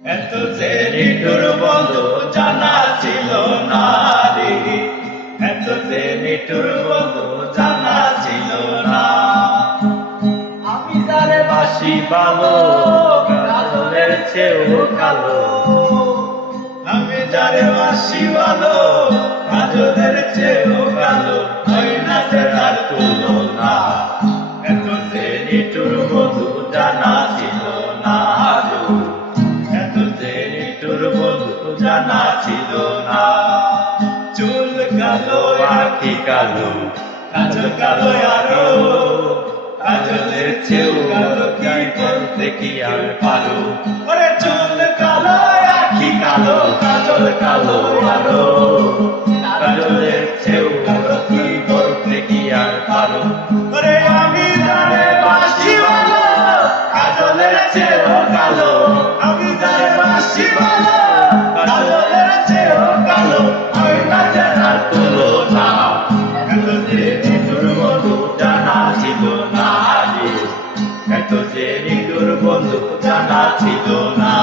এত যে নিঠুর বন্ধু জানা ছিল না রে, এত যে নিঠুর বন্ধু জানা ছিল না। আমি যারে বাসি ভালো, কাজলের চেয়েও কালো। আমি যারে বাসি ভালো, কাজলের চেয়েও কালো। হয় না যে তার তুলনা। এত যে নিঠুর বন্ধু জানা ছিল না রে, এত যে নিঠুর বন্ধু জানা ছিল না। চুল কালো, আঁখি কালো, কাজল কালো আরো। কাজলের চেয়েও কালো, কি বলতে কি আর পারো। ওরে চুল কালো, আঁখি কালো, কাজল কালো আরো। কাজলের চেয়েও কালো, কি বলতে কি আর পারো। ওরে আমি যারে বাসি ভালো, কাজলের চেয়েও কালো। আমি যারে বাসি ভালো, কাজলের চেয়েও কালো। হয় না যে তার তুলনা। এত যে নিঠুর বন্ধু জানা ছিল না রে, এত যে নিঠুর বন্ধু জানা ছিল না।